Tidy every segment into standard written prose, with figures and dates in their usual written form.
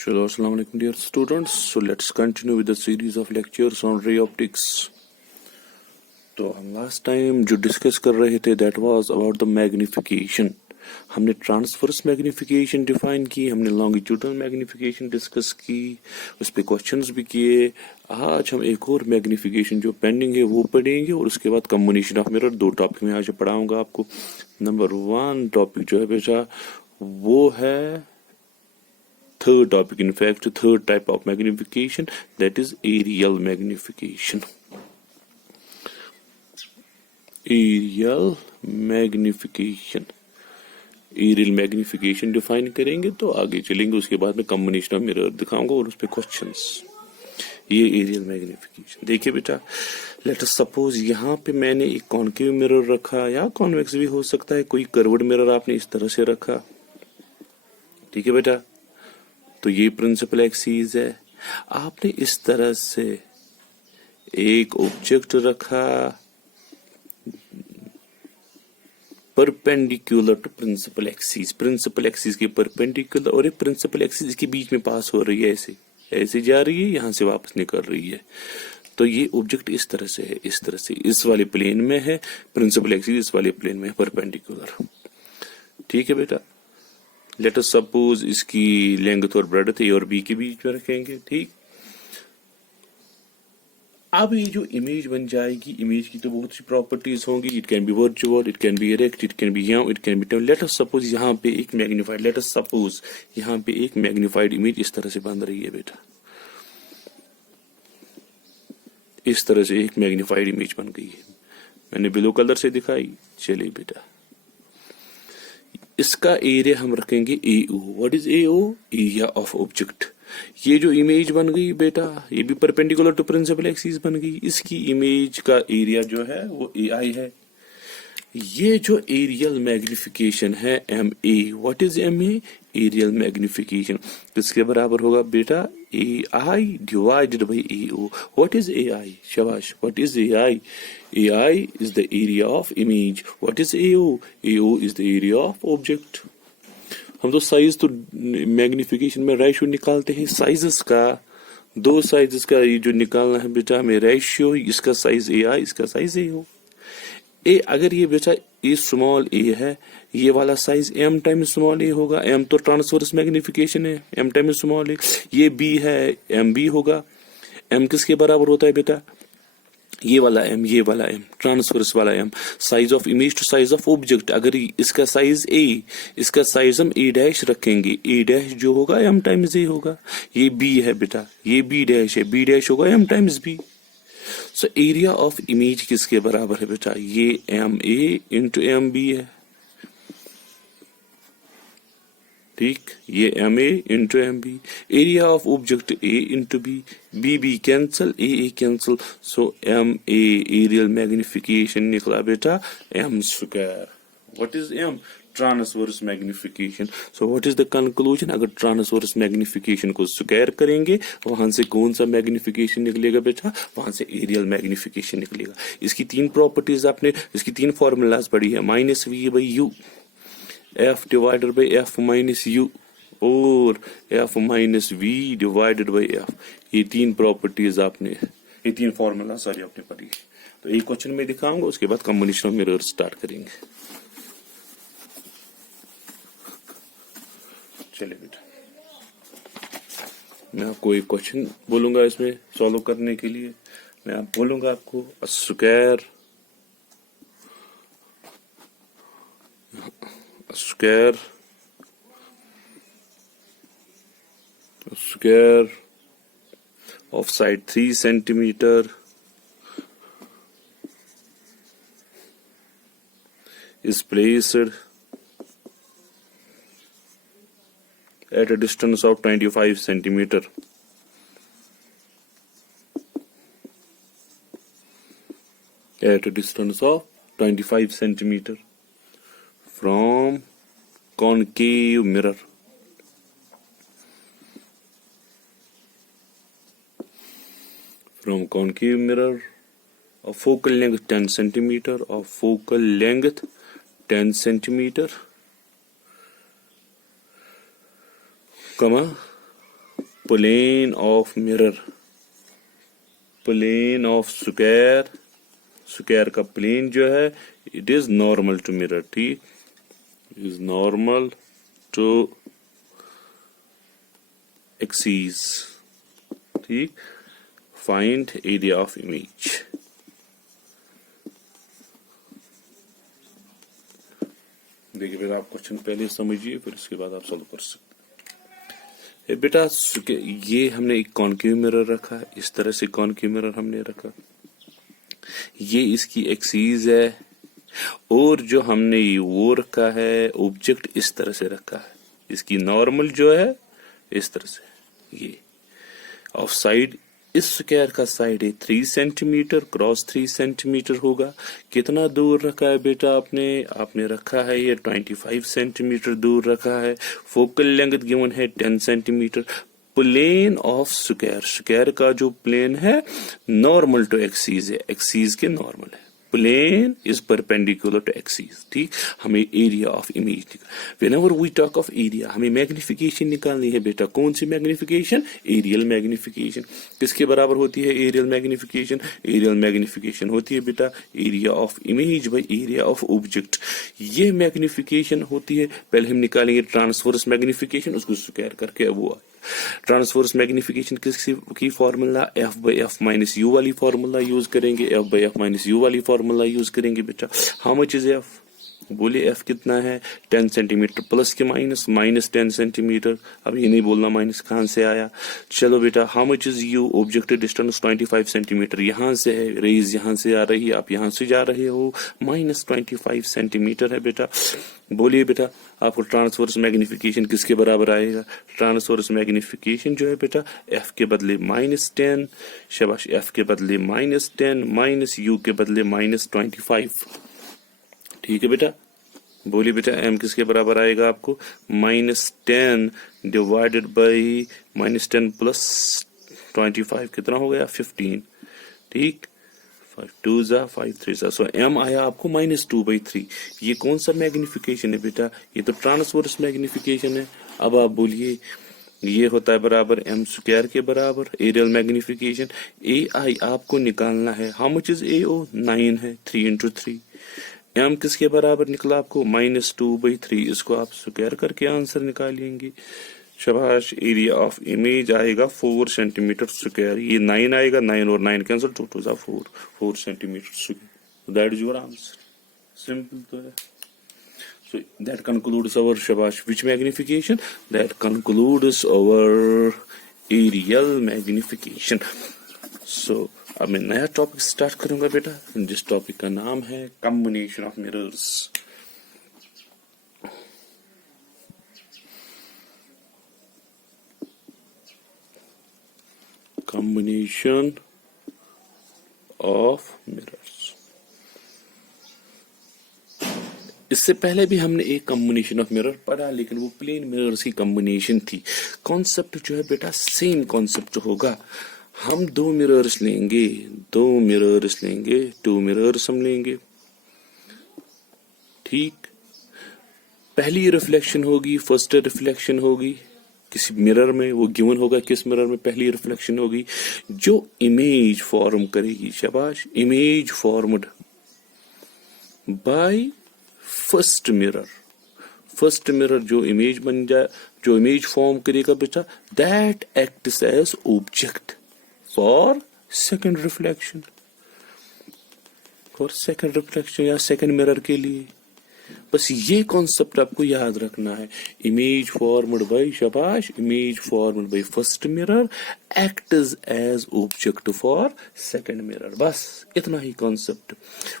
Shalom, assalamu alaikum dear students. So let's continue with the series of lectures on ray optics. तो हम last time जो discuss कर रहे थे that was about the magnification. हमने transverse magnification define की, हमने लॉन्गिट्यूडनल मैग्निफिकेशन डिस्कस की, उस पे क्वेश्चंस भी किए. आज हम एक और मैग्निफिकेशन जो पेंडिंग है वो पढ़ेंगे और उसके बाद कम्बिनेशन ऑफ मिरर. दो टॉपिक में आज पढ़ाऊंगा आपको. नंबर 1 टॉपिक जो है बेटा वो है third topic, in fact third type of magnification, that is aerial magnification. Aerial magnification define करेंगे तो आगे चलेंगे. उसके बाद में कॉम्बिनेशन ऑफ मिरर दिखाऊंगा और उस पे क्वेश्चंस. ये एरियल मैग्निफिकेशन देखिए बेटा, लेट अस सपोज यहाँ पे मैंने एक कॉन्केव मिरर रखा या कॉन्वेक्स भी हो सकता है. कोई कर्व्ड मिरर आपने इस तरह से रखा, ठीक है बेटा. तो ये प्रिंसिपल एक्सिस है. आपने इस तरह से एक ऑब्जेक्ट रखा परपेंडिकुलर टू प्रिंसिपल एक्सिस के परपेंडिकुलर, और एक प्रिंसिपल एक्सिस के बीच में पास हो रही है, ऐसे जा रही है, यहां से वापस निकल रही है. तो ये ऑब्जेक्ट इस तरह से है, इस तरह से इस वाले प्लेन में है, प्रिंसिपल एक्सिस इस वाले प्लेन में है परपेंडिकुलर. ठीक है बेटा. लेट अस सपोज इसकी लेंथ और ब्रेड्थ ए और बी के बीच में रखेंगे. ठीक. अब ये जो इमेज बन जाएगी, इमेज की तो बहुत सी प्रॉपर्टीज होंगी. It can be virtual, it can be erect, it can be young, it can be turn. Let us suppose यहाँ पे एक मैग्नीफाइड, लेट अस सपोज यहाँ पे एक मैग्नीफाइड इमेज इस तरह से बन रही है बेटा. इस तरह से एक मैग्नीफाइड इमेज बन गई है. मैंने ब्लू कलर से दिखाई. चलिए बेटा, इसका एरिया हम रखेंगे AO. What is AO? Area of object. ये जो इमेज बन गई बेटा, ये भी परपेंडिकुलर टू प्रिंसिपल एक्सिस बन गई. इसकी इमेज का एरिया जो है वो AI है. ये जो एरियल मैग्निफिकेशन है MA. What is MA? Areal magnification. किसके बराबर होगा बेटा? AI divided by AO. What is AI? शाबाश. What is AI? AI is the area of image. What is AO? AO is the area of object. हम तो size तो magnification में ratio निकालते हैं साइजेस का. दो साइजेस का ये जो निकालना है बेटा हमें रेशियो. इसका साइज AI, इसका साइज AO. अगर ये बेटा ये स्मॉल a है, ये वाला size m times small a होगा. m तो ट्रांसवर्स मैग्निफिकेशन है, m टाइम्स स्मॉल a. ये b है, mb होगा. m किसके बराबर होता है बेटा? ये वाला m, ये वाला m, ट्रांसवर्स वाला m. Size of image to size of object. अगर इसका साइज a, इसका साइज हम a डैश रखेंगे. a डैश जो होगा m टाइम्स a होगा. ये b है बेटा, ये b डैश है, b डैश होगा m times b. So area of image किसके बराबर है बेटा? ये MA इंटू MB है. ठीक. ये MA into MB. Area of object A into B. B cancel, A cancel. So MA areal magnification निकला बेटा M square. What is M? Transverse magnification. So what is the conclusion? अगर transverse magnification को square करेंगे वहां से कौन सा magnification निकलेगा बेटा? वहां से एरियल मैग्निफिकेशन निकलेगा. इसकी तीन प्रॉपर्टीज आपने, इसकी तीन फॉर्मूलाज पढ़ी है. -V/U, F divided by F minus U और F minus V divided by F. ये तीन प्रॉपर्टीज आपने, ये तीन फॉर्मूला सारी आपने पढ़ी है. तो एक क्वेश्चन में दिखाऊंगा, उसके बाद कॉम्बिनेशन ऑफ मिरर स्टार्ट करेंगे. चलिए बेटा, मैं आपको एक क्वेश्चन बोलूंगा इसमें सॉल्व करने के लिए. मैं आप बोलूंगा आपको square of side 3 centimetre is placed at a distance of 25 centimeter. At a distance of 25 centimeter from concave mirror. From concave mirror of focal length 10 centimeter, of focal length 10 centimeter, comma plane of mirror, plane of square, square का plane जो है it is normal to mirror, ठीक, is normal to axis, ठीक। Find area of image. देखिए बेटा, आप question पहले समझिए फिर उसके बाद आप सॉल्व कर सकते हैं। बेटा ये हमने एक कॉन्केव मिरर रखा है, इस तरह से कॉन्केव मिरर हमने रखा, ये इसकी एक्सीज है, और जो हमने ये वो रखा है ऑब्जेक्ट इस तरह से रखा है, इसकी नॉर्मल जो है इस तरह से, ये ऑफ साइड, इस स्क्वायर का साइड है 3 सेंटीमीटर, क्रॉस 3 सेंटीमीटर होगा। कितना दूर रखा है बेटा आपने रखा है ये 25 सेंटीमीटर दूर रखा है। फोकल लेंथ गिवन है 10 centimetre. Plane of square, square का जो प्लेन है नॉर्मल टू एक्सीज है, एक्सीज के नॉर्मल है, plane is perpendicular to axis, ठीक। हमें area of image, whenever we talk of area, हमें मैग्निफिकेशन निकालनी है बेटा। कौन सी मैग्निफिकेशन? Areal magnification. किसके बराबर होती है एरियल मैग्निफिकेशन? एरियल मैग्निफिकेशन होती है बेटा area of image by area of object. ये मैग्निफिकेशन होती है, पहले हम निकालेंगे ट्रांसवर्स मैग्निफिकेशन, उसको स्क्वायर करके वो ट्रांसवर्स मैग्निफिकेशन की formula F by F minus you वाली फॉर्मूला यूज करेंगे, F by F minus you वाली फॉर्मूला यूज करेंगे बेटा। How much is F? बोलिए एफ कितना है? 10 सेंटीमीटर प्लस के माइनस 10 सेंटीमीटर। अब ये नहीं बोलना माइनस कहां से आया। चलो बेटा, how much is you? Objective distance 25 centimetre यहां से है, रेज यहां से आ रही है, आप यहां से जा रहे हो, माइनस 25 सेंटीमीटर है बेटा। बोलिए बेटा, आपको ट्रांसवर्स मैग्निफिकेशन किसके बराबर आएगा? ट्रांसवर्स मैग्निफिकेशन जो है बेटा एफ के बदले -10, शाबाश, एफ के बदले -10 माइनस यू के बदले -25, ठीक है बेटा। बोलिए बेटा, एम किसके बराबर आएगा आपको? -10 डिवाइडेड बाई -10 प्लस 25 कितना हो गया? 15, ठीक। 5 2 जा 5 3 जा, सो एम आया आपको -2/3। ये कौन सा मैग्निफिकेशन है बेटा? ये तो ट्रांसवर्स मैग्निफिकेशन है। अब आप बोलिए ये होता है बराबर एम स्क्वायर के बराबर एरियल मैग्निफिकेशन। ए आई आपको निकालना है। हाउ मच इज ए ओ? 9 है, 3 into 3। एम किसके बराबर निकला आपको? -2/3। इसको आप स्क्वायर करके आंसर निकालेंगे। शाबाश। एरिया ऑफ इमेज आएगा 4 सेंटीमीटर स्क्वायर। ये 9 आएगा, 9 और 9 कैंसिल, 2 2 जा 4 centimetre square. That is your answer. Simple तो है। So that concludes our shabash. Which magnification? That concludes our aerial magnification. So अब मैं नया टॉपिक स्टार्ट करूंगा बेटा, जिस टॉपिक का नाम है combination of mirrors. Combination of mirrors. इससे पहले भी हमने एक कॉम्बिनेशन ऑफ मिरर पढ़ा, लेकिन वो प्लेन मिरर्स की कॉम्बिनेशन थी। कॉन्सेप्ट जो है बेटा सेम कॉन्सेप्ट होगा। हम 2 मिरर्स लेंगे, 2 मिरर्स हम लेंगे, ठीक। पहली रिफ्लेक्शन होगी, फर्स्ट रिफ्लेक्शन होगी किसी मिरर में, वो गिवन होगा किस मिरर में पहली रिफ्लेक्शन होगी, जो इमेज फॉर्म करेगी। शाबाश। Image formed by first mirror. First mirror जो इमेज बन जाए, जो इमेज फॉर्म करेगा बेटा, that acts as object for second reflection, या सेकंड मिरर के लिए। बस ये कॉन्सेप्ट आपको याद रखना है। इमेज फॉर्म्ड बाय, शाबाश, image formed by first mirror acts as object for second mirror. बस इतना ही कॉन्सेप्ट।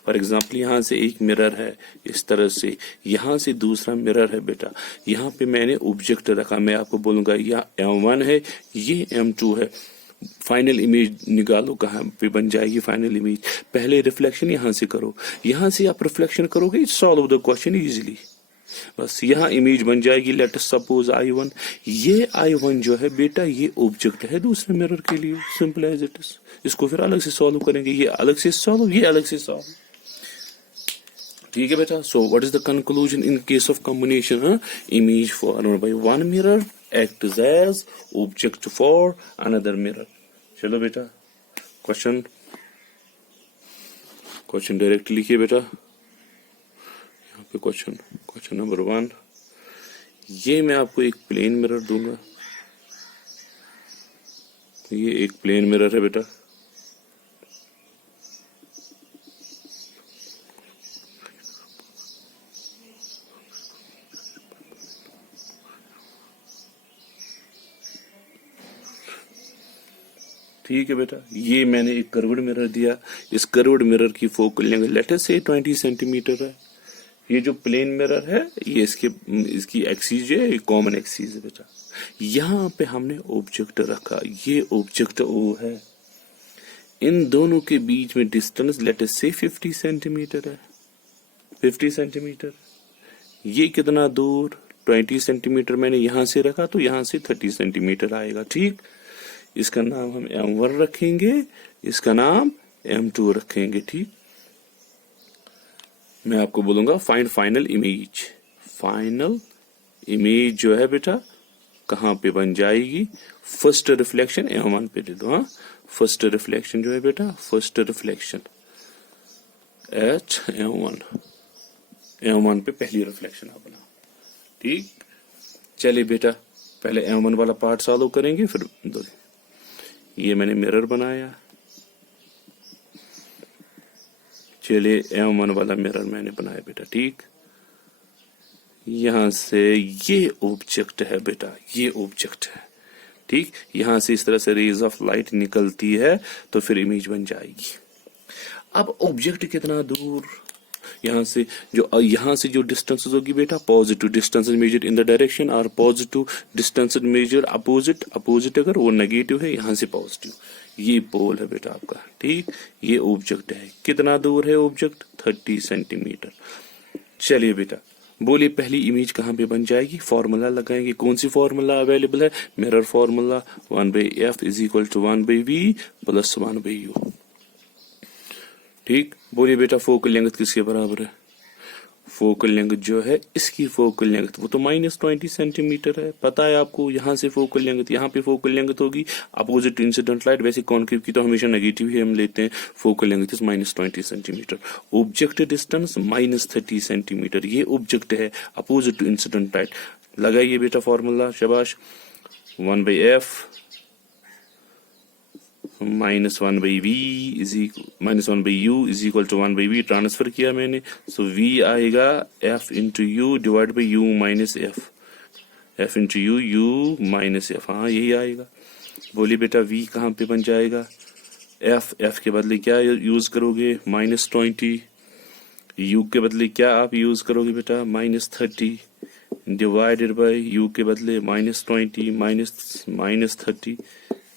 फॉर एग्जांपल, यहाँ से एक मिरर है इस तरह से, यहाँ से दूसरा मिरर है बेटा, यहाँ पे मैंने ऑब्जेक्ट रखा। मैं आपको बोलूंगा यह M1 है, ये M2 है। फाइनल इमेज निकालो, कहाँ पे बन जाएगी फाइनल इमेज। पहले रिफ्लेक्शन यहाँ से करो, यहाँ से आप रिफ्लेक्शन करोगे, सॉल्व द क्वेश्चन इजीली। बस यहाँ इमेज बन जाएगी। Let us suppose I1। ये I1 जो है बेटा ये ऑब्जेक्ट है दूसरे मिरर के लिए, सिंपल एज इट इज। इसको फिर अलग से सॉल्व करेंगे, ये अलग से सॉल्व, ये अलग से सॉल्व, ठीक है बेटा। सो what is the conclusion in case of combination? Image formed by one mirror acts as object for another mirror. चलो बेटा क्वेश्चन डायरेक्ट लिखिए बेटा यहाँ पे क्वेश्चन नंबर 1। ये मैं आपको एक प्लेन मिरर दूंगा, ये एक प्लेन मिरर है बेटा। ठीक है बेटा, ये मैंने एक कर्व्ड मिरर दिया। इस कर्व्ड मिरर की फोकल लेंथ लेट अस से 20 सेंटीमीटर है। ये जो प्लेन मिरर है ये इसकी एक्सिस है, कॉमन एक्सिस है बेटा। यहाँ पे हमने ऑब्जेक्ट रखा, ये ऑब्जेक्ट ओ है। इन दोनों के बीच में डिस्टेंस लेट अस से 50 सेंटीमीटर है, 50 सेंटीमीटर। ये कितना दूर 20 सेंटीमीटर मैंने यहां से रखा, तो यहां से 30 सेंटीमीटर आएगा। ठीक, इसका नाम हम M1 रखेंगे, इसका नाम M2 रखेंगे। ठीक, मैं आपको बोलूंगा find final image. Final image जो है बेटा कहां पे बन जाएगी? फर्स्ट रिफ्लेक्शन M1 पे दे दो। हाँ, फर्स्ट रिफ्लेक्शन जो है बेटा, फर्स्ट रिफ्लेक्शन एच M1 पे पहली रिफ्लेक्शन आप बनाओ। ठीक, चलिए बेटा पहले M1 वाला पार्ट सॉल्व करेंगे, फिर ये मैंने मिरर बनाया। चलिए M1 वाला मिरर मैंने बनाया बेटा। ठीक, यहां से ये ऑब्जेक्ट है बेटा, ये ऑब्जेक्ट है। ठीक, यहां से इस तरह से रेज ऑफ लाइट निकलती है तो फिर इमेज बन जाएगी। अब ऑब्जेक्ट कितना दूर, यहां से जो डिस्टेंस होगी बेटा, positive distance measure in the direction और पॉजिटिव डिस्टेंस मेजर अपोजिट अगर वो नेगेटिव है, यहां से पॉजिटिव। ये पोल है बेटा आपका। ठीक, ये ऑब्जेक्ट है। कितना दूर है ऑब्जेक्ट? 30 सेंटीमीटर। चलिए बेटा बोलिए पहली इमेज कहां पे बन जाएगी? फॉर्मूला लगाएंगे। कौन सी फॉर्मूला अवेलेबल है? Mirror formula 1/f = 1/v + 1/u। ठीक, बोलिए बेटा फोकल लेंथ किसके बराबर है? फोकल लेंथ जो है इसकी फोकल लेंथ वो तो -20 सेंटीमीटर है, पता है आपको। यहां से फोकल लेंथ, यहाँ पे फोकल लेंथ होगी अपोजिट इंसिडेंट लाइट। वैसे कॉन्केव की तो हमेशा नेगेटिव ही हम लेते हैं। Focal length is -20 centimetre. Object distance -30 centimetre. ये ऑब्जेक्ट है अपोजिट इंसिडेंट लाइट। लगाइए बेटा फॉर्मूला, शाबाश। 1/f -1/v -1/u = 1/v। Transfer किया मैंने, सो v आएगा f × u / u - f, f × u - f। हाँ यही आएगा। बोलिए बेटा v कहाँ पे बन जाएगा? f के बदले क्या यूज करोगे? -20। u के बदले क्या आप यूज करोगे बेटा? -30 / u के बदले -20 - 30।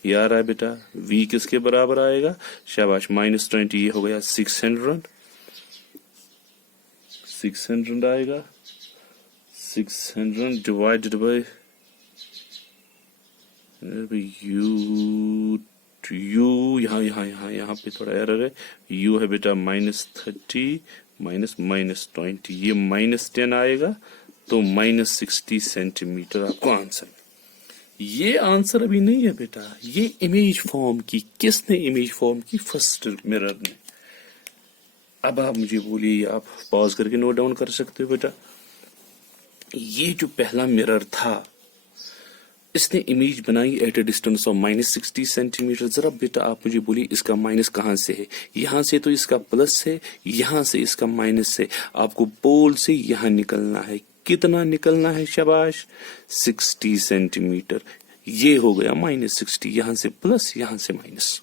ये आ रहा है बेटा। v किसके बराबर आएगा? शाबाश, -20 ये हो गया 600 आएगा। 600 डिवाइडेड बाय u यहाँ पे थोड़ा एरर है। u है बेटा -30 -20, ये -10 आएगा तो -60 सेंटीमीटर आपको आंसर। ये आंसर अभी नहीं है बेटा, ये इमेज फॉर्म की। किसने इमेज फॉर्म की? फर्स्ट मिरर ने। अब आप मुझे बोलिए, आप पॉज करके नोट डाउन कर सकते हो बेटा। ये जो पहला मिरर था इसने इमेज बनाई at a distance of -60 centimetre. जरा बेटा आप मुझे बोलिए इसका माइनस कहां से है? यहां से तो इसका प्लस है, यहां से इसका माइनस है। आपको पोल से यहां निकलना है। कितना निकलना है? शाबाश, 60 सेंटीमीटर। ये हो गया -60, यहां से प्लस यहां से minus.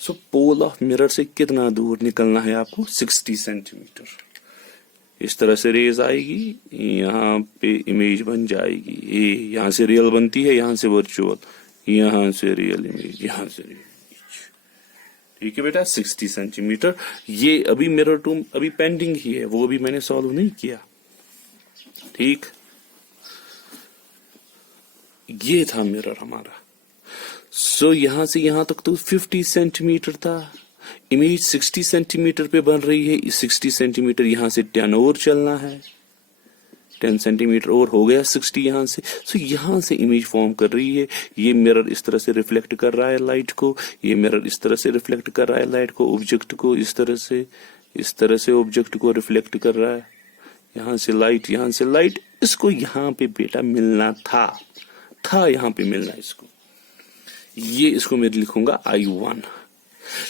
So pole of mirror से कितना दूर निकलना है आपको? 60 सेंटीमीटर। इस तरह से रेज आएगी, यहाँ पे इमेज बन जाएगी। ये यहां से रियल बनती है, यहां से वर्चुअल, यहां से रियल इमेज, यहां से रियल इमेज। ठीक है बेटा, 60 सेंटीमीटर। ये अभी मिरर 2 अभी पेंडिंग ही है, वो अभी मैंने सॉल्व नहीं किया। ठीक, ये था मिरर हमारा। सो यहां से यहां तक तो 50 सेंटीमीटर था। इमेज 60 सेंटीमीटर पे बन रही है। 60 सेंटीमीटर यहां से 10 और चलना है। 10 सेंटीमीटर और हो गया 60 यहाँ से। सो यहाँ से इमेज फॉर्म कर रही है। ये मिरर इस तरह से रिफ्लेक्ट कर रहा है लाइट को, ये मिरर इस तरह से रिफ्लेक्ट कर रहा है लाइट को, ऑब्जेक्ट को इस तरह से ऑब्जेक्ट को रिफ्लेक्ट कर रहा है। यहाँ से लाइट, इसको यहाँ पे बेटा मिलना था यहाँ पे मिलना इसको। ये इसको मैं लिखूंगा I1,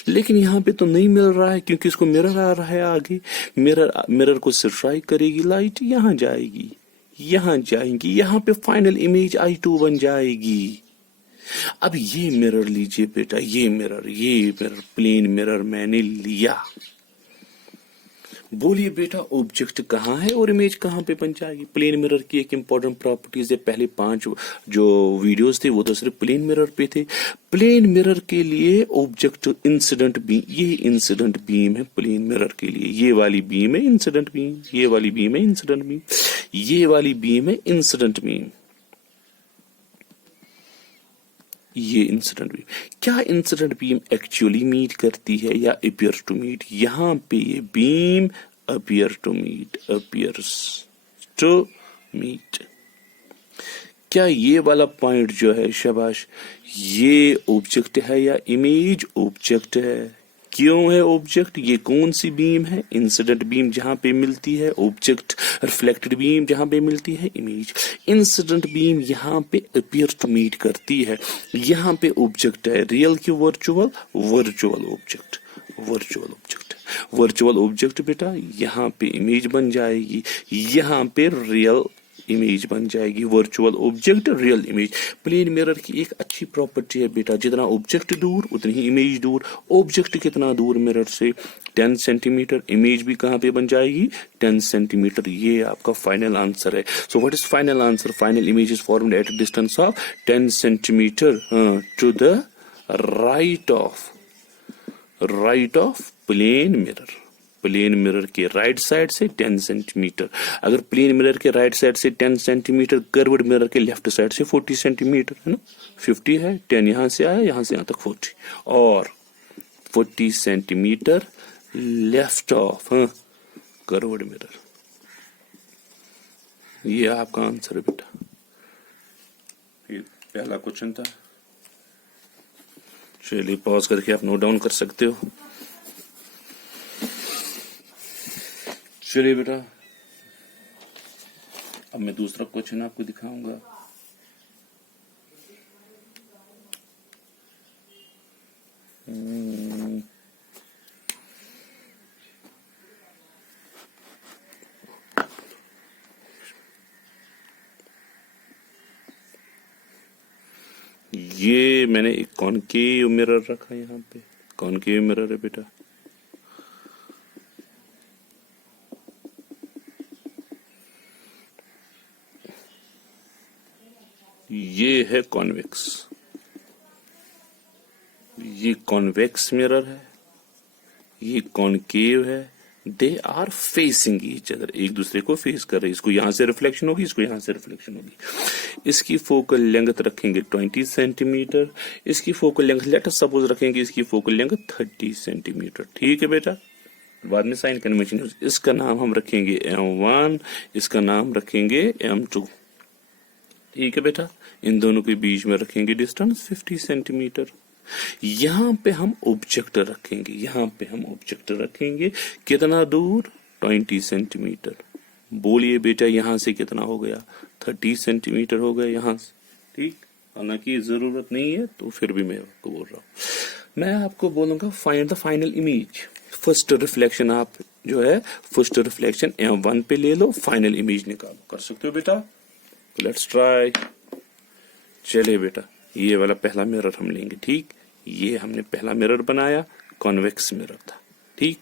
लेकिन यहाँ पे तो नहीं मिल रहा है क्योंकि इसको मिरर आ रहा है आगे। मिरर को स्ट्राइक करेगी लाइट, यहाँ जाएगी, यहाँ पे फाइनल इमेज I2 बन जाएगी। अब ये मिरर लीजिए बेटा, ये मिरर प्लेन मिरर मैंने लिया। बोलिए बेटा ऑब्जेक्ट कहाँ है और इमेज कहाँ पे बन जाएगी। प्लेन मिरर की एक इंपॉर्टेंट प्रॉपर्टीज है, पहले 5 जो वीडियोस थे वो तो सिर्फ प्लेन मिरर पे थे। प्लेन मिरर के लिए ऑब्जेक्ट इंसिडेंट बीम, ये इंसिडेंट बीम है प्लेन मिरर के लिए। ये वाली बीम है इंसिडेंट बीम, ये वाली बीम है इंसिडेंट बीम, ये वाली बीम है इंसिडेंट बीम, ये इंसिडेंट बीम। क्या इंसिडेंट बीम एक्चुअली मीट करती है या अपीयर टू मीट? यहां पे ये बीम अपीयर्स टू मीट। क्या ये वाला पॉइंट जो है, शाबाश, ये ऑब्जेक्ट है या इमेज ऑब्जेक्ट है? क्यों है ऑब्जेक्ट? ये कौन सी बीम है? इंसिडेंट बीम जहां पे मिलती है ऑब्जेक्ट, रिफ्लेक्टेड बीम जहां पे मिलती है इमेज। इंसिडेंट बीम यहां पे अपीयर टू मीट करती है, यहां पे ऑब्जेक्ट है रियल की वर्चुअल? वर्चुअल ऑब्जेक्ट बेटा, यहाँ पे इमेज बन जाएगी, यहाँ पे रियल इमेज बन जाएगी। Virtual object, real image. Plane mirror की एक अच्छी प्रॉपर्टी है बेटा, जितना ऑब्जेक्ट दूर उतनी ही इमेज दूर। ऑब्जेक्ट कितना दूर मिरर से? 10 सेंटीमीटर। इमेज भी कहां पे बन जाएगी? 10 सेंटीमीटर। ये आपका फाइनल आंसर है। So what is final answer? Final image is formed at a distance of 10 centimetre to the right of plane mirror. Plane mirror के राइट साइड से 10 सेंटीमीटर। अगर प्लेन मिरर के राइट साइड से 10 centimetre, curved mirror के left side से 40 centimetre है ना। 50 है, 10 यहां से आया, यहां से यहां तक 40 और 40 centimetre left of curved mirror. ये आपका आंसर है बेटा। ये पहला क्वेश्चन था। चलिए पॉज करके आप नोट डाउन कर सकते हो। चलिए बेटा, अब मैं दूसरा क्वेश्चन आपको दिखाऊंगा। ये मैंने एक कॉनकेव मिरर रखा है, यहाँ पे कॉनकेव मिरर है बेटा। ये है कॉन्वेक्स, ये कॉन्वेक्स मिरर है, ये कॉनकेव है। They are facing each other, एक दूसरे को फेस कर रहे हैं। इसको यहां से रिफ्लेक्शन होगी, इसको यहां से रिफ्लेक्शन होगी। इसकी फोकल लेंथ रखेंगे 20 सेंटीमीटर। इसकी focal length let us suppose रखेंगे इसकी फोकल लेंथ 30 सेंटीमीटर। ठीक है बेटा, बाद में साइन कन्वेंशन। इसका नाम हम रखेंगे M1, इसका नाम रखेंगे M2। ठीक है बेटा, इन दोनों के बीच में रखेंगे डिस्टेंस 50 सेंटीमीटर। यहां पे हम ऑब्जेक्ट रखेंगे, यहां पे हम ऑब्जेक्ट रखेंगे कितना दूर? 20 सेंटीमीटर। बोलिए बेटा यहां से कितना हो गया? 30 सेंटीमीटर हो गया यहां से। ठीक, हालांकि जरूरत नहीं है तो फिर भी मैं आपको बोल रहा हूं। मैं आपको बोलूंगा find the final image. First reflection आप जो है फर्स्ट रिफ्लेक्शन M1 पे ले लो, फाइनल इमेज निकालो। कर सकते हो बेटा? Let's try. चलिए बेटा, ये वाला पहला मिरर हम लेंगे। ठीक, ये हमने पहला मिरर बनाया, कॉन्वेक्स मिरर था। ठीक,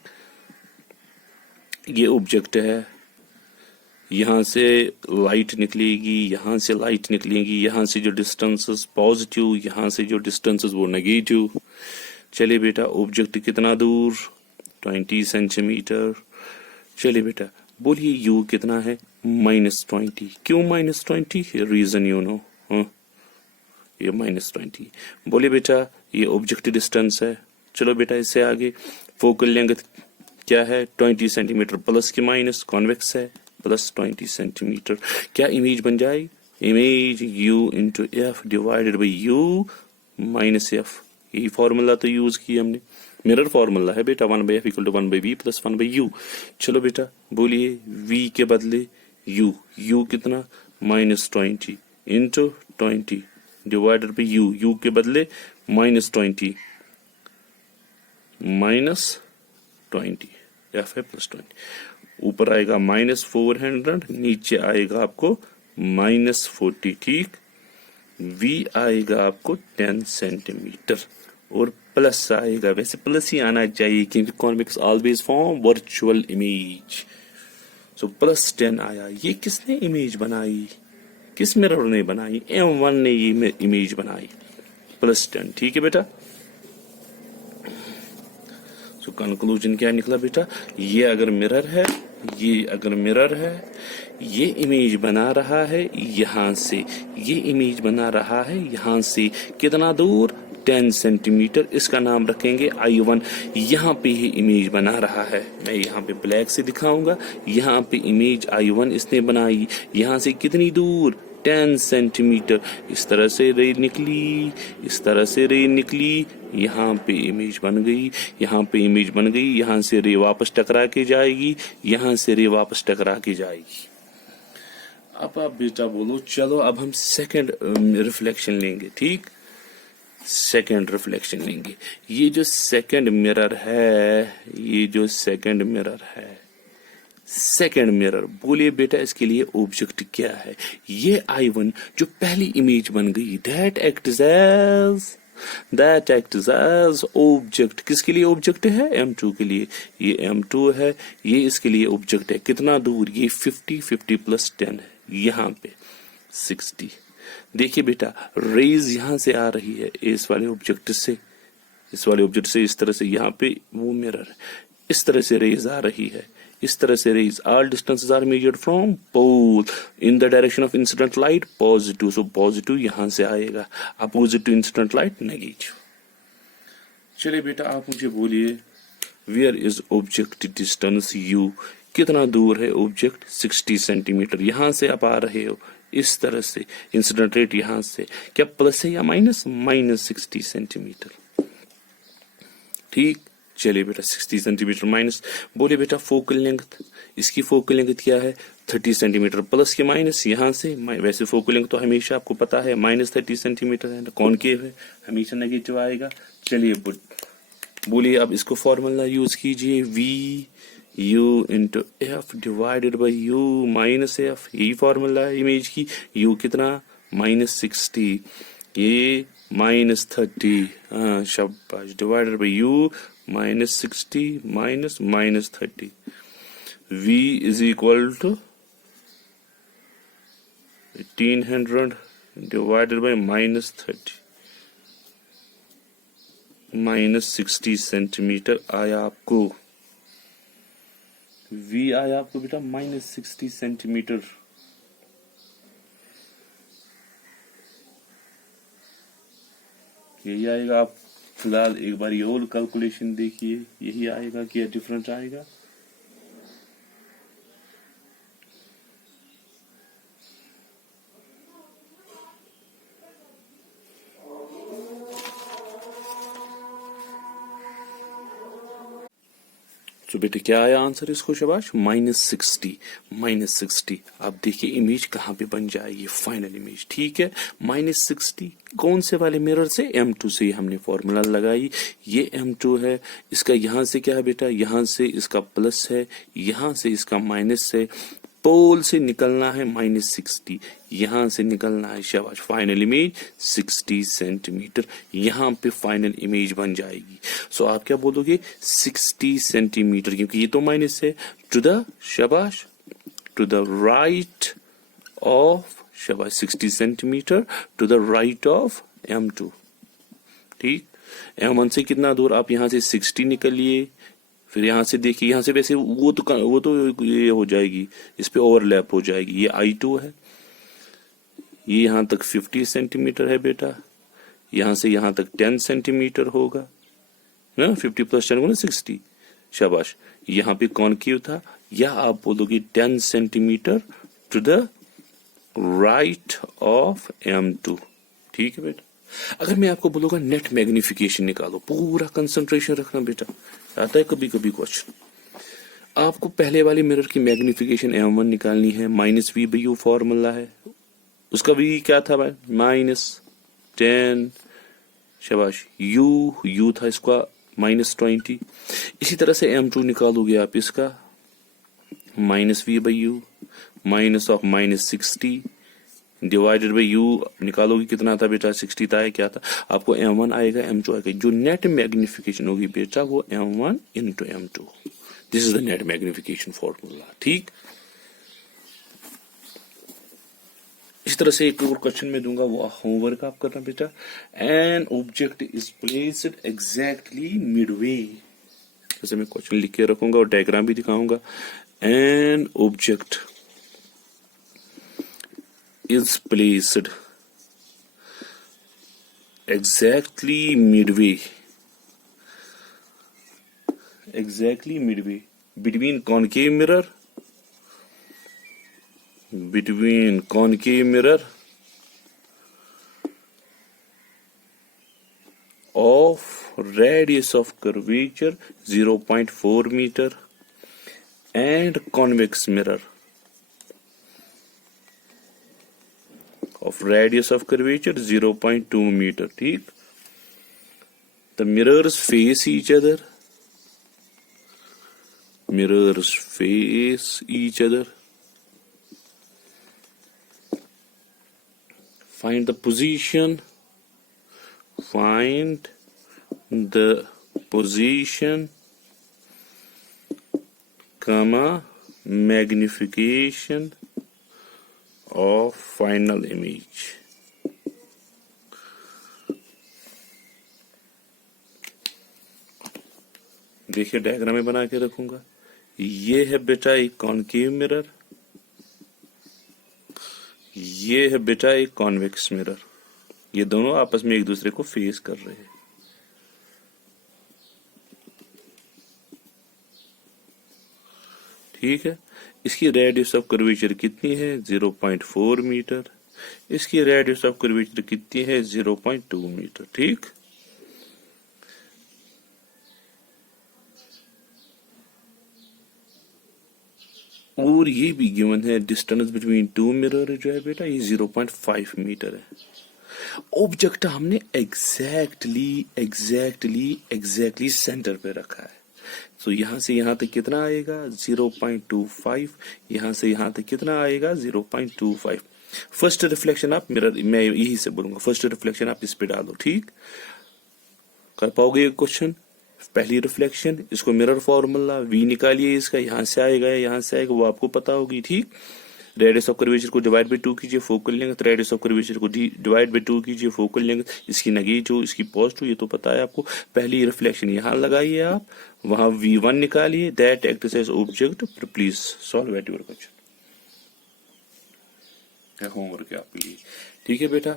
ये ऑब्जेक्ट है, यहां से लाइट निकलेगी, यहां से लाइट निकलेगी, यहां से जो डिस्टेंसेस पॉजिटिव, यहां से जो डिस्टेंसेस वो नेगेटिव। चलिए बेटा, ऑब्जेक्ट कितना दूर? 20 सेंटीमीटर। चलिए बेटा, बोलिए यू कितना है? -20। क्यों -20? Reason you know. ये -20। बोलिए बेटा, ये ऑब्जेक्ट डिस्टेंस है। चलो बेटा, इससे आगे फोकल लेंथ क्या है? 20 सेंटीमीटर प्लस की माइनस, कॉन्वेक्स है। Plus 20 centimetre. क्या इमेज बन जाए? Image u into f divided by u minus f. यही फॉर्मूला तो यूज किया हमने, मिरर फॉर्मूला है बेटा, 1/f equal to 1/v plus 1/u। चलो बेटा बोलिए, v के बदले u कितना? Minus 20 into 20 divided by u के बदले माइनस 20 एफ है प्लस 20। ऊपर आएगा माइनस 400, नीचे आएगा आपको माइनस 40। ठीक, v आएगा आपको 10 सेंटीमीटर और प्लस आएगा, वैसे प्लस ही आना चाहिए क्योंकि convex always form virtual image. So plus 10 आया। ये किसने इमेज बनाई? किस मिरर ने बनाई? M1 ने ये इमेज बनाई, प्लस 10। ठीक है बेटा। सो कंक्लूजन क्या निकला बेटा? ये अगर मिरर है, ये इमेज बना रहा है यहां से, ये इमेज बना रहा है यहां से, कितना दूर? 10 सेंटीमीटर। इसका नाम रखेंगे I1। यहाँ पे ही इमेज बना रहा है, मैं यहाँ पे ब्लैक से दिखाऊंगा। यहाँ पे इमेज I1 इसने बनाई, यहाँ से कितनी दूर? 10 सेंटीमीटर। इस तरह से रे निकली, इस तरह से रे निकली, यहाँ पे इमेज बन गई, यहाँ पे इमेज बन गई, यहाँ से रे वापस टकरा के जाएगी, यहाँ से रे वापस टकरा के जाएगी। अब आप बेटा बोलो, चलो अब हम सेकंड रिफ्लेक्शन लेंगे। ठीक, सेकंड रिफ्लेक्शन लेंगे। ये जो सेकंड मिरर है, सेकंड मिरर, बोलिए बेटा इसके लिए ऑब्जेक्ट क्या है? ये I1 जो पहली इमेज बन गई, दैट एक्ट्स एज ऑब्जेक्ट। किसके लिए ऑब्जेक्ट है? M2 के लिए। ये M2 है, ये इसके लिए ऑब्जेक्ट है। कितना दूर? ये 50 प्लस 10 है, यहाँ पे 60। देखिए बेटा, रेज यहां से आ रही है इस वाले ऑब्जेक्ट से, इस तरह से यहाँ पे वो मिरर है, इस तरह से रेज आ रही है, इस तरह से rays. All distances are measured from pole in the direction of incident light positive. So positive यहां से आएगा, opposite to incident light negative. चलिए बेटा आप मुझे बोलिए, where is object distance u? कितना दूर है ऑब्जेक्ट? 60 सेंटीमीटर। यहां से आप आ रहे हो इस तरह से, इंसिडेंट रेट यहां से, क्या प्लस है या माइनस? Minus 60 centimetre. ठीक, चलिए बेटा 60 सेंटीमीटर माइनस। बोलिए बेटा फोकल लेंथ, इसकी फोकल लेंथ क्या है? 30 सेंटीमीटर। प्लस के माइनस यहां से, वैसे फोकल लेंथ तो हमेशा आपको पता है माइनस 30 सेंटीमीटर है, कॉनकेव है, हमेशा नेगेटिव आएगा। चलिए बोलिए अब इसको फॉर्मूला यूज कीजिए, u into f divided by u minus f. यही फॉर्मूला है इमेज की। u कितना? माइनस 60, ये माइनस 30, हाँ शाबाश, divided by u minus 60 minus 30। v is equal to 1800 divided by minus 30, minus 60 centimetre आया आपको। v आया आपको बेटा माइनस 60 सेंटीमीटर। यही आएगा। आप फिलहाल एक बार ये और कैलकुलेशन देखिए, यही आएगा कि डिफरेंट आएगा। तो बेटे क्या आया आंसर इसको? शाबाश, माइनस 60। अब देखिए इमेज कहाँ पे बन जाएगी, फाइनल इमेज। ठीक है, माइनस 60 कौन से वाले मिरर से? M2 से हमने फॉर्मूला लगाई। ये M2 है, इसका यहाँ से क्या है बेटा? यहाँ से इसका प्लस है, यहाँ से इसका माइनस है, पोल से निकलना है माइनस 60, यहां से निकलना है। शाबाश, फाइनल इमेज 60 सेंटीमीटर, यहां पे फाइनल इमेज बन जाएगी। सो आप क्या बोलोगे? 60 सेंटीमीटर, क्योंकि ये तो माइनस है, टू द, शाबाश, टू द राइट ऑफ, शाबाश, 60 centimetre to the right of M2। ठीक, M1 से कितना दूर? आप यहां से 60 निकलिए, फिर यहां से देखिए, यहां से वैसे वो तो ये हो जाएगी, इस पे ओवरलैप हो जाएगी। ये I2 है, ये यहां तक 50 सेंटीमीटर है बेटा, यहां से यहां तक 10 सेंटीमीटर होगा ना, 50 प्लस 10 60, शाबाश। यहाँ पे कॉनकेव था, या आप बोलोगे 10 centimetre to the right of M2। ठीक है बेटा। अगर मैं आपको बोलूंगा नेट मैग्निफिकेशन निकालो, पूरा कंसंट्रेशन रखना बेटा, आता है कभी कभी क्वेश्चन। आपको पहले वाले मिरर की मैग्निफिकेशन M1 निकालनी है, -V/U फॉर्मूला है, उसका V क्या था भाई, -10, शाबाश, U था इसका -20। इसी तरह से M2 निकालोगे आप, इसका -V/U -60 डिवाइडेड बाई U निकालोगे, कितना था बेटा, 60 था, क्या था, आपको M1 आएगा, M2 आएगा। जो नेट मैग्निफिकेशन होगी बेटा वो M1 into M2। This is the net magnification formula. ठीक, इस तरह से एक और क्वेश्चन में दूंगा, वो होमवर्क आप करना बेटा। An object is placed exactly Midway, जैसे मैं क्वेश्चन लिख के रखूंगा और डायग्राम भी दिखाऊंगा। An object is placed exactly midway between concave mirror of radius of curvature 0.4 meter and convex mirror of radius of curvature 0.2 meter। ठीक, the mirrors face each other, find the position comma magnification of final image। देखिए diagram में बना के रखूंगा। ये है बेटा एक कॉनकेव मिरर, ये है बेटा एक कॉन्वेक्स मिरर, ये दोनों आपस में एक दूसरे को फेस कर रहे हैं। ठीक है, इसकी रेडियस ऑफ कर्वेचर कितनी है, 0.4 मीटर, इसकी रेडियस ऑफ कर्वेचर कितनी है, 0.2 मीटर। ठीक, और ये भी गिवन है, डिस्टेंस बिटवीन टू मिरर जो है बेटा ये 0.5 मीटर है। ऑब्जेक्ट हमने एग्जैक्टली सेंटर पे रखा है। तो यहां से यहां तक कितना आएगा, 0.25, यहां से यहां तक कितना आएगा, 0.25। फर्स्ट रिफ्लेक्शन आप मिरर, मैं यही से बोलूंगा, फर्स्ट रिफ्लेक्शन आप इस पे डालो। ठीक, कर पाओगे क्वेश्चन। पहली रिफ्लेक्शन, इसको मिरर फॉर्मूला V निकालिए, इसका यहां से आएगा यहां से आएगा, वो आपको पता होगी। ठीक, रेडियस ऑफ कर्वेचर को डिवाइड बाई 2 कीजिए, focal length, radius of curvature को डिवाइड बाई 2 कीजिए, फोकल लेंथ, इसकी नेगेटिव इसकी पॉजिटिव, ये तो पता है आपको। पहली रिफ्लेक्शन यहां लगाइए आप, वहां V1 निकालिए, that acts as object. Please solve at your question, homework है आपके लिए। ठीक है बेटा,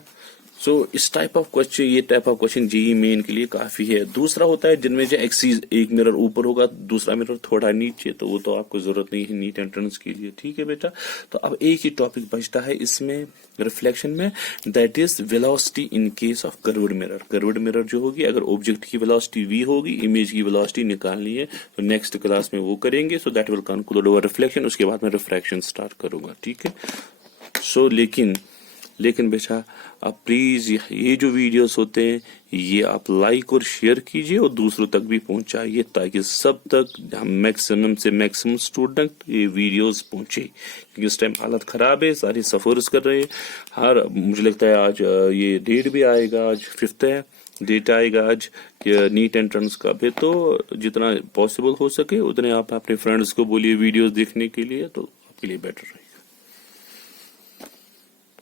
सो इस टाइप ऑफ क्वेश्चन, ये type of question JEE Main के लिए काफी है। दूसरा होता है जिनमें जो एक्सीज, एक मिरर ऊपर होगा दूसरा मिरर थोड़ा नीचे, तो वो तो आपको जरूरत नहीं है नीट एंट्रेंस के लिए। ठीक है बेटा, तो अब एक ही टॉपिक बचता है इसमें रिफ्लेक्शन में, that is velocity in case of curved mirror. Curved mirror जो होगी, अगर ऑब्जेक्ट की वेलोसिटी v होगी, इमेज की वेलोसिटी निकालनी है, तो नेक्स्ट क्लास में वो करेंगे। So that will conclude our reflection, उसके बाद मैं रिफ्रैक्शन स्टार्ट करूंगा। ठीक है, सो लेकिन बेटा आप प्लीज ये जो वीडियोस होते हैं ये आप लाइक और शेयर कीजिए और दूसरों तक भी पहुंचाइए, ताकि सब तक हम मैक्सिमम से मैक्सिमम स्टूडेंट ये वीडियोस पहुंचे। क्योंकि इस टाइम हालत खराब है, सारे सफर्स कर रहे हैं। मुझे लगता है आज ये डेट भी आएगा, आज 5th है, डेट आएगा आज नीट एंट्रेंस का भी। तो जितना पॉसिबल हो सके उतने आप अपने फ्रेंड्स को बोलिए वीडियोस देखने के लिए, तो आपके लिए बेटर है।